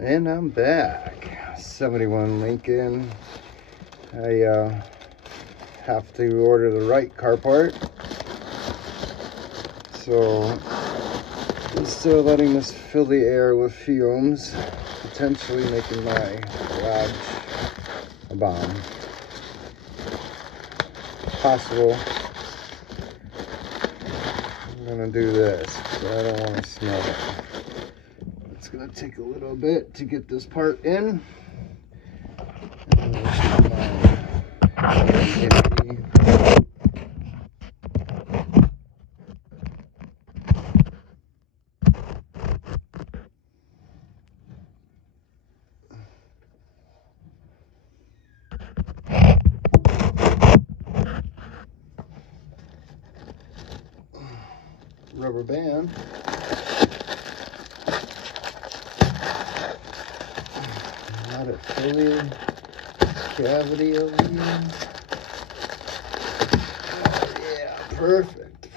And I'm back. 71 Lincoln. I have to order the right car part. So instead of letting this fill the air with fumes, potentially making my garage a bomb. Possible. I'm gonna do this because I don't want to smell it. It's gonna take a little bit to get this part in. Rubber band. Not a fully cavity over here. Oh, yeah, perfect.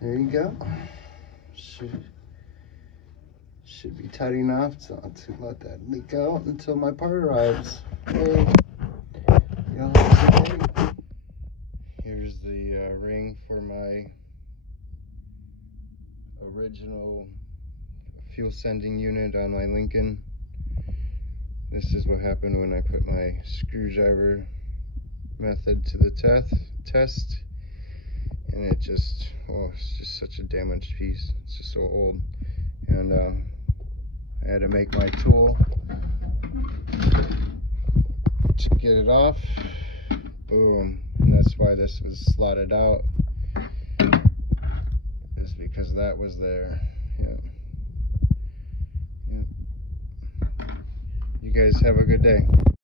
There you go. Should be tight enough not to let that leak out until my part arrives. Hey, here's the ring for my original fuel sending unit on my Lincoln. This is what happened when I put my screwdriver method to the test, and it just, oh, it's just such a damaged piece. It's just so old, and I had to make my tool to get it off. Boom. And that's why this was slotted out, is because that was there. Yeah. You guys have a good day.